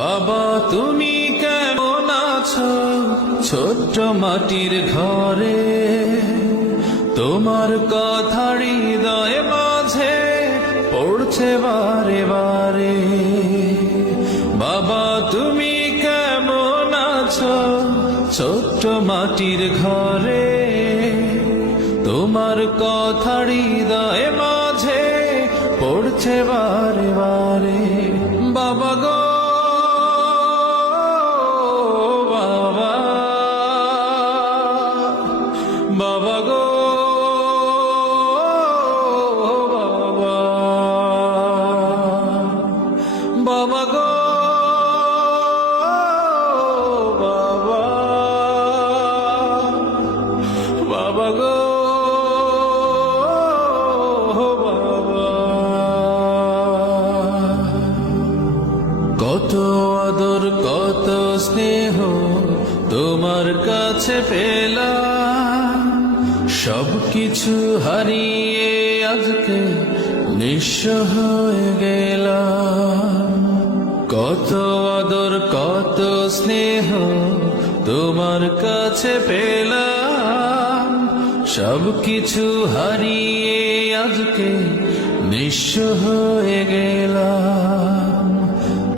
বাবা তুমি কেমন আছো ছোট্ট মাটির ঘরে, তোমার কথা হৃদয় মাঝে পড়ছে বারে বারে। বাবা তুমি কেমন আছো ছোট্ট মাটির ঘরে, তোমার কথা হৃদয় মাঝে পড়ছে বারে বারে। বাবা গো বাবা, বাবা গো বাবা, বাবা গো বাবা, বাবা গো কত আদর কত স্নেহ তোমার কাছে পেলাম, সবকিছু হারিয়ে আজকে নিঃস্ব হয়ে গেলাম। কত আদর কত স্নেহ তোমার কাছে পেলাম, সবকিছু হারিয়ে আজকে নিঃস্ব হয়ে গেলাম।